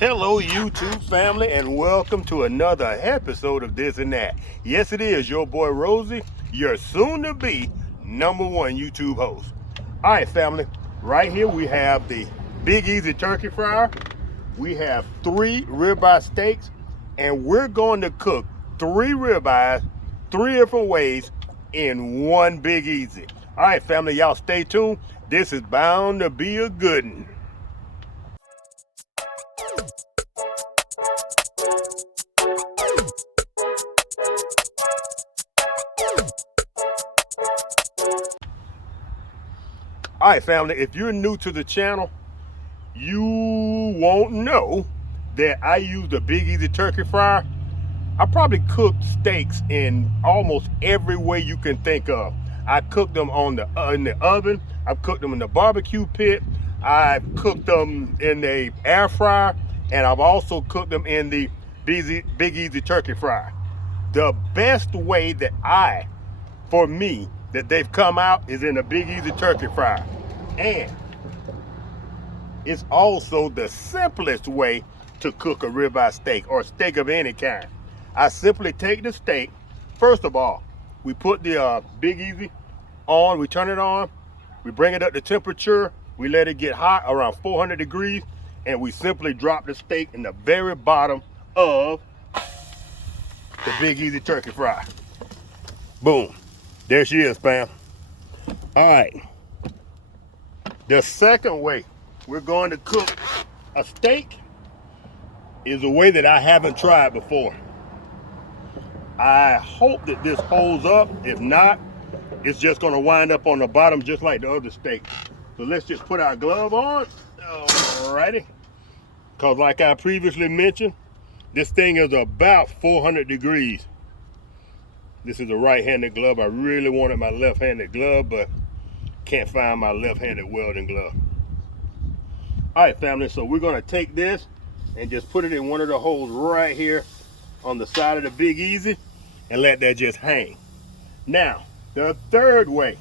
Hello YouTube family, and welcome to another episode of This and That. Yes, it is your boy Rosie, your soon to be #1 YouTube host. All right family, right here we have the Big Easy turkey fryer. We have 3 ribeye steaks, and we're going to cook 3 ribeyes 3 different ways in one Big Easy. All right family, y'all stay tuned. This is bound to be a good one. All right, family, if you're new to the channel, you won't know that I use the Big Easy turkey fryer. I probably cooked steaks in almost every way you can think of. I cooked them in the oven. I've cooked them in the barbecue pit. I've cooked them in the air fryer, and I've also cooked them in the Big Easy turkey fryer. The best way for me, that they've come out is in the Big Easy turkey fryer. And it's also the simplest way to cook a ribeye steak or steak of any kind. I simply take the steak. First of all, we put the Big Easy on, we turn it on, we bring it up to temperature, we let it get hot around 400 degrees, and we simply drop the steak in the very bottom of the Big Easy turkey fryer. Boom. There she is, fam. All right. The second way we're going to cook a steak is a way that I haven't tried before. I hope that this holds up. If not, it's just going to wind up on the bottom just like the other steak. So let's just put our glove on. Alrighty. Because like I previously mentioned, this thing is about 400 degrees. This is a right-handed glove. I really wanted my left-handed glove, but can't find my left-handed welding glove. All right, family, so we're gonna take this and just put it in one of the holes right here on the side of the Big Easy and let that just hang. Now, the third way,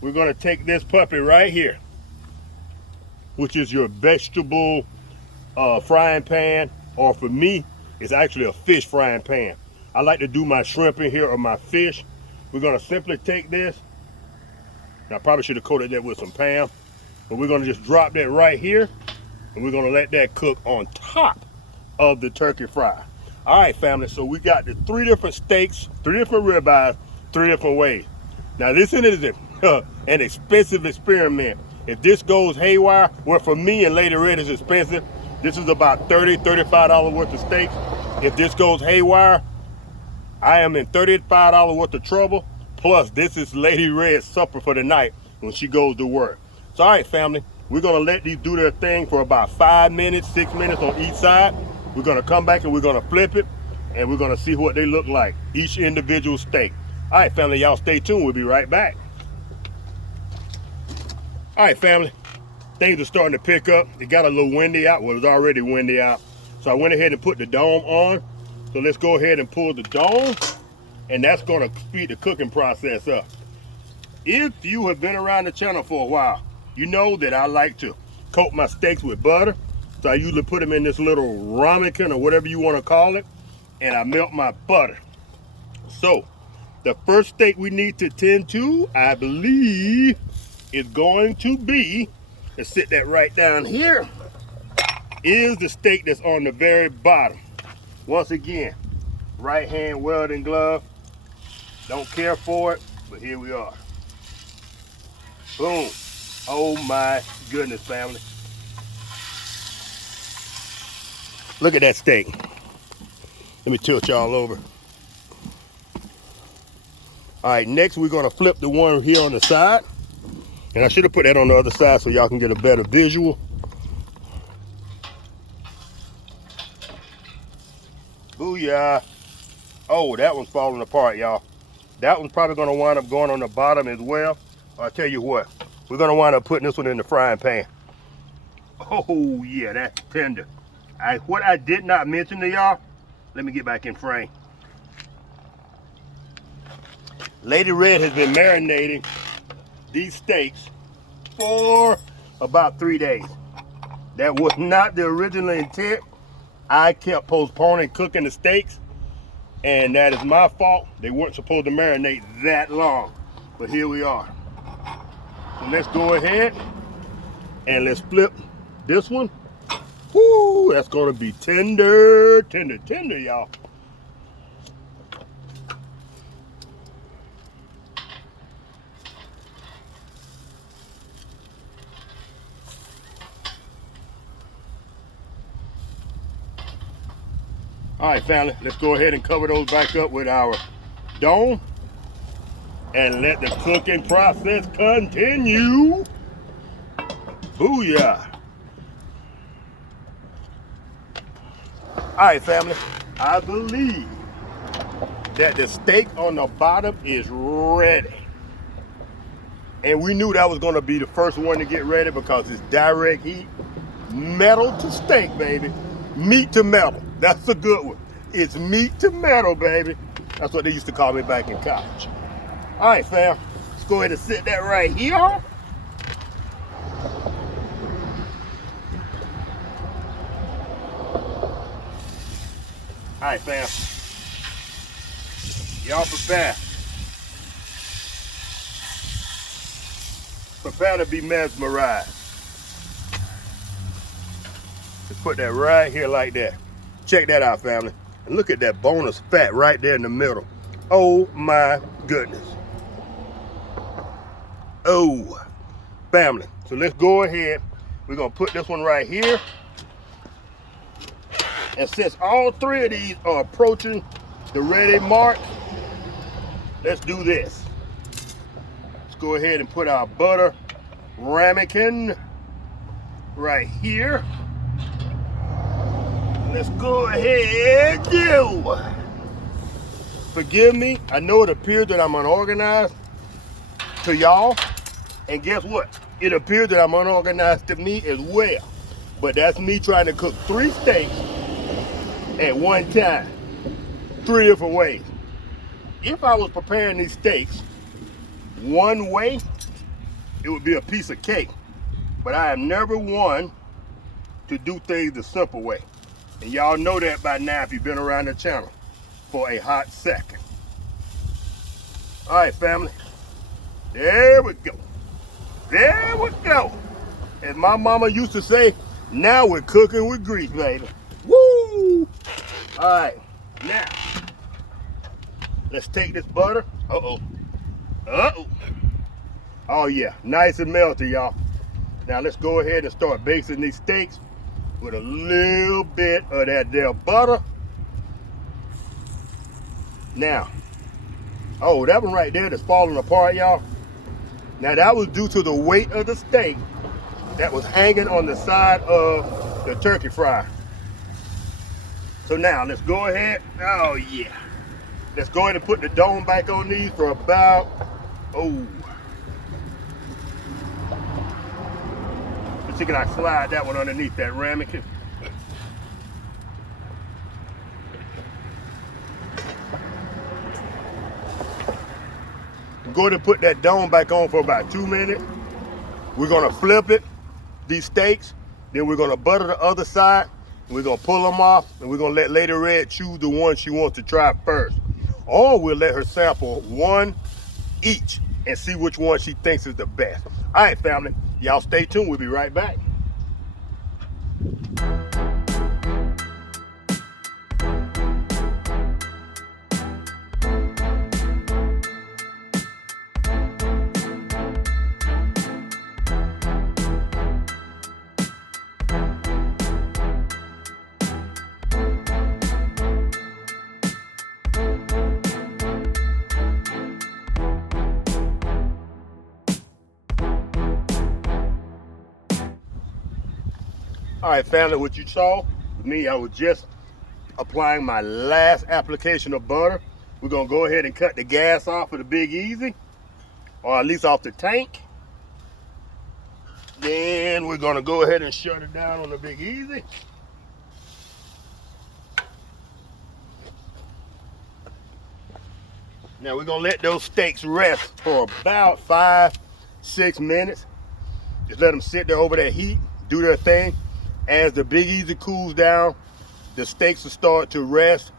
we're gonna take this puppy right here, which is your vegetable frying pan, or for me, it's actually a fish frying pan. I like to do my shrimp in here or my fish. We're gonna simply take this. I probably should have coated that with some Pam, but we're gonna just drop that right here, and we're gonna let that cook on top of the turkey fry. All right, family, so we got the 3 different steaks, 3 different ribeyes, 3 different ways. Now this is an expensive experiment. If this goes haywire, well, for me and Lady Red is expensive. This is about $30, $35 worth of steaks. If this goes haywire, I am in $35 worth of trouble. Plus, this is Lady Red's supper for the night when she goes to work. So, all right, family, we're gonna let these do their thing for about 5 minutes, 6 minutes on each side. We're gonna come back and we're gonna flip it, and we're gonna see what they look like, each individual steak. All right, family, y'all stay tuned. We'll be right back. All right, family, things are starting to pick up. It got a little windy out. Well, it was already windy out. So I went ahead and put the dome on. So let's go ahead and pull the dome, and that's gonna speed the cooking process up. If you have been around the channel for a while, you know that I like to coat my steaks with butter. So I usually put them in this little ramekin or whatever you wanna call it, and I melt my butter. So the first steak we need to tend to, I believe, is going to be, let's sit that right down here, is the steak that's on the very bottom. Once again, right hand welding glove. Don't care for it, but here we are. Boom. Oh my goodness, family. Look at that steak. Let me tilt y'all over. All right, next we're gonna flip the one here on the side. And I should have put that on the other side so y'all can get a better visual. Booyah. Oh, that one's falling apart, y'all. That one's probably gonna wind up going on the bottom as well. I'll tell you what, we're gonna wind up putting this one in the frying pan. Oh yeah, that's tender. What I did not mention to y'all, let me get back in frame. Lady Red has been marinating these steaks for about 3 days. That was not the original intent. I kept postponing cooking the steaks, and that is my fault. They weren't supposed to marinate that long, but here we are. So let's go ahead and let's flip this one. Woo, that's gonna be tender, tender, tender, y'all. All right, family, let's go ahead and cover those back up with our dome and let the cooking process continue. Booyah. All right, family, I believe that the steak on the bottom is ready. And we knew that was gonna be the first one to get ready because it's direct heat. Metal to steak, baby. Meat to metal. That's a good one. It's meat to metal, baby. That's what they used to call me back in college. All right, fam. Let's go ahead and sit that right here. All right, fam. Y'all prepare. Prepare to be mesmerized. Let's put that right here like that. Check that out, family. And look at that bonus fat right there in the middle. Oh my goodness. Oh, family. So let's go ahead. We're gonna put this one right here. And since all three of these are approaching the ready mark, let's do this. Let's go ahead and put our butter ramekin right here. Let's go ahead, forgive me. I know it appears that I'm unorganized to y'all, and guess what? It appears that I'm unorganized to me as well. But that's me trying to cook 3 steaks at one time, 3 different ways. If I was preparing these steaks one way, it would be a piece of cake. But I am never one to do things the simple way. And y'all know that by now if you've been around the channel for a hot second. All right, family. There we go. There we go. As my mama used to say, now we're cooking with grease, baby. Woo! All right, now, let's take this butter. Uh-oh. Uh-oh. Oh, yeah, nice and melty, y'all. Now, let's go ahead and start basting these steaks with a little bit of that there butter. Now, oh, that one right there that's falling apart, y'all. Now, that was due to the weight of the steak that was hanging on the side of the turkey fryer. So now, let's go ahead. Oh, yeah. Let's go ahead and put the dome back on these for about, let's see, can I slide that one underneath that ramekin? Go ahead and put that dome back on for about 2 minutes. We're gonna flip it, these steaks, then we're gonna butter the other side, and we're gonna pull them off, and we're gonna let Lady Red choose the one she wants to try first. Or we'll let her sample one each and see which one she thinks is the best. All right, family, y'all stay tuned, we'll be right back. All right, family, what you saw with me, I was just applying my last application of butter. We're gonna go ahead and cut the gas off of the Big Easy, or at least off the tank. Then we're gonna go ahead and shut it down on the Big Easy. Now we're gonna let those steaks rest for about 5-6 minutes. Just let them sit there over that heat, do their thing. As the Big Easy cools down, the steaks will start to rest,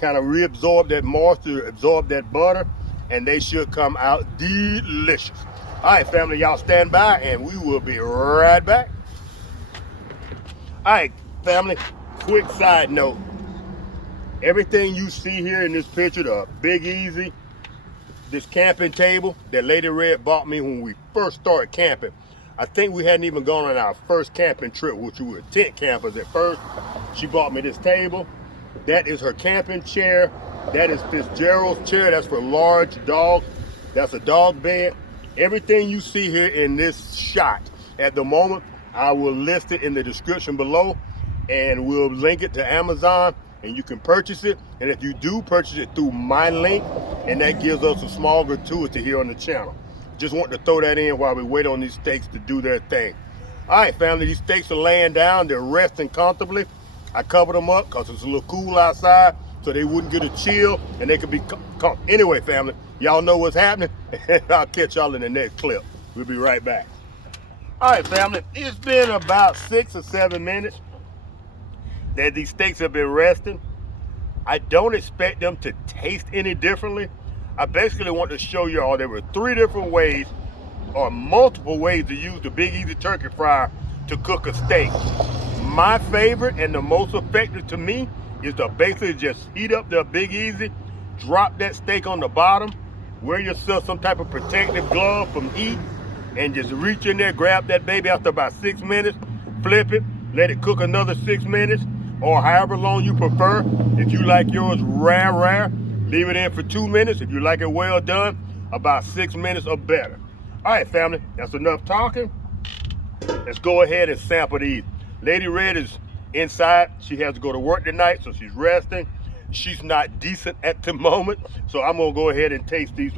kind of reabsorb that moisture, absorb that butter, and they should come out delicious. All right, family, y'all stand by, and we will be right back. All right, family, quick side note. Everything you see here in this picture, the Big Easy, this camping table that Lady Red bought me when we first started camping. I think we hadn't even gone on our first camping trip, which we were tent campers at first. She bought me this table. That is her camping chair. That is Fitzgerald's chair. That's for large dogs. That's a dog bed. Everything you see here in this shot at the moment, I will list it in the description below, and we'll link it to Amazon, and you can purchase it. And if you do purchase it through my link, and that gives us a small gratuity here on the channel. Just want to throw that in while we wait on these steaks to do their thing. All right, family, these steaks are laying down. They're resting comfortably. I covered them up because it's a little cool outside, so they wouldn't get a chill and they could be comfortable. Anyway, family, y'all know what's happening. I'll catch y'all in the next clip. We'll be right back. All right, family, it's been about 6 or 7 minutes that these steaks have been resting. I don't expect them to taste any differently. I basically want to show you all there were 3 different ways or multiple ways to use the Big Easy turkey fryer to cook a steak. My favorite and the most effective to me is to basically just heat up the Big Easy, drop that steak on the bottom, wear yourself some type of protective glove from heat, and just reach in there, grab that baby after about 6 minutes, flip it, let it cook another 6 minutes, or however long you prefer. If you like yours rare, leave it in for 2 minutes. If you like it well done, about 6 minutes or better. All right, family, that's enough talking. Let's go ahead and sample these. Lady Red is inside. She has to go to work tonight, so she's resting. She's not decent at the moment, so I'm gonna go ahead and taste these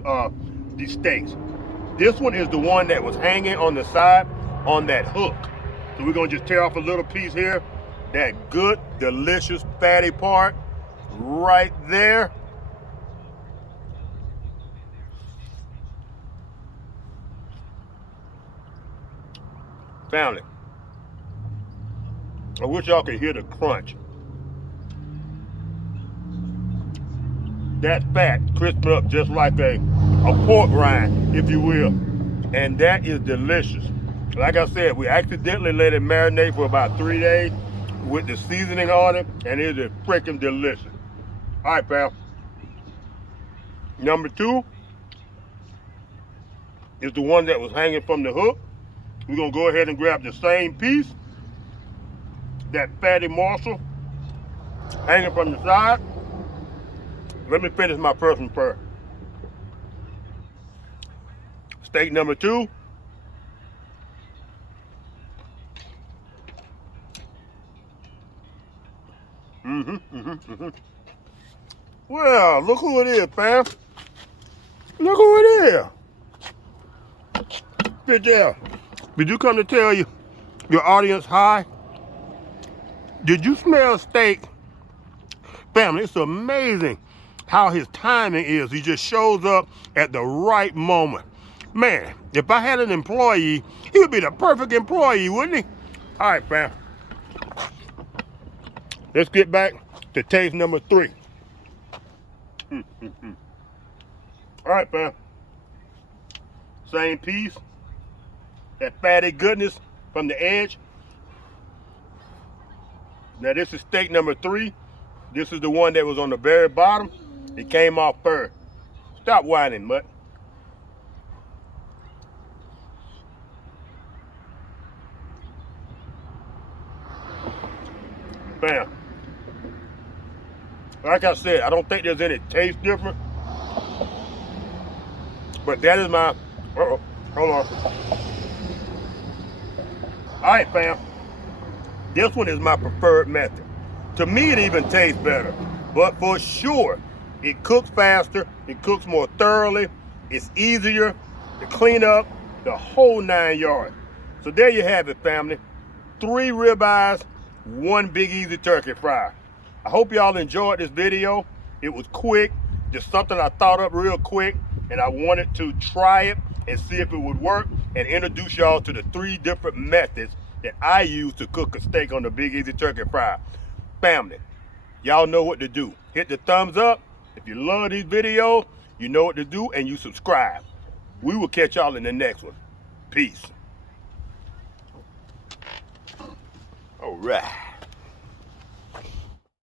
steaks. This one is the one that was hanging on the side on that hook. So we're gonna just tear off a little piece here. That good, delicious, fatty part right there. Family, I wish y'all could hear the crunch. That fat crisping up just like a pork rind, if you will. And that is delicious. Like I said, we accidentally let it marinate for about 3 days with the seasoning on it, and it is freaking delicious. All right, pal. Number 2 is the one that was hanging from the hook. We're gonna go ahead and grab the same piece, that fatty morsel hanging from the side. Let me finish my first one first. Steak number 2. Well, look who it is, fam. Look who it is. Good job. Did you come to tell your audience hi? Did you smell steak? Family, it's amazing how his timing is. He just shows up at the right moment. Man, if I had an employee, he would be the perfect employee, wouldn't he? All right, fam. Let's get back to taste number 3. All right, fam. Same piece. That fatty goodness from the edge. Now this is steak number 3. This is the one that was on the very bottom. It came off first. Stop whining, mutt. Bam. Like I said, I don't think there's any taste different. But that is my, hold on. All right, fam. This one is my preferred method. To me, it even tastes better. But for sure, it cooks faster, it cooks more thoroughly, it's easier to clean up, the whole 9 yards. So there you have it, family. 3 ribeyes, 1 Big Easy turkey fry. I hope y'all enjoyed this video. It was quick, just something I thought up real quick, and I wanted to try it and see if it would work and introduce y'all to the 3 different methods that I use to cook a steak on the Big Easy Turkey Fryer. Family, y'all know what to do. Hit the thumbs up. If you love these videos, you know what to do, and you subscribe. We will catch y'all in the next one. Peace. All right.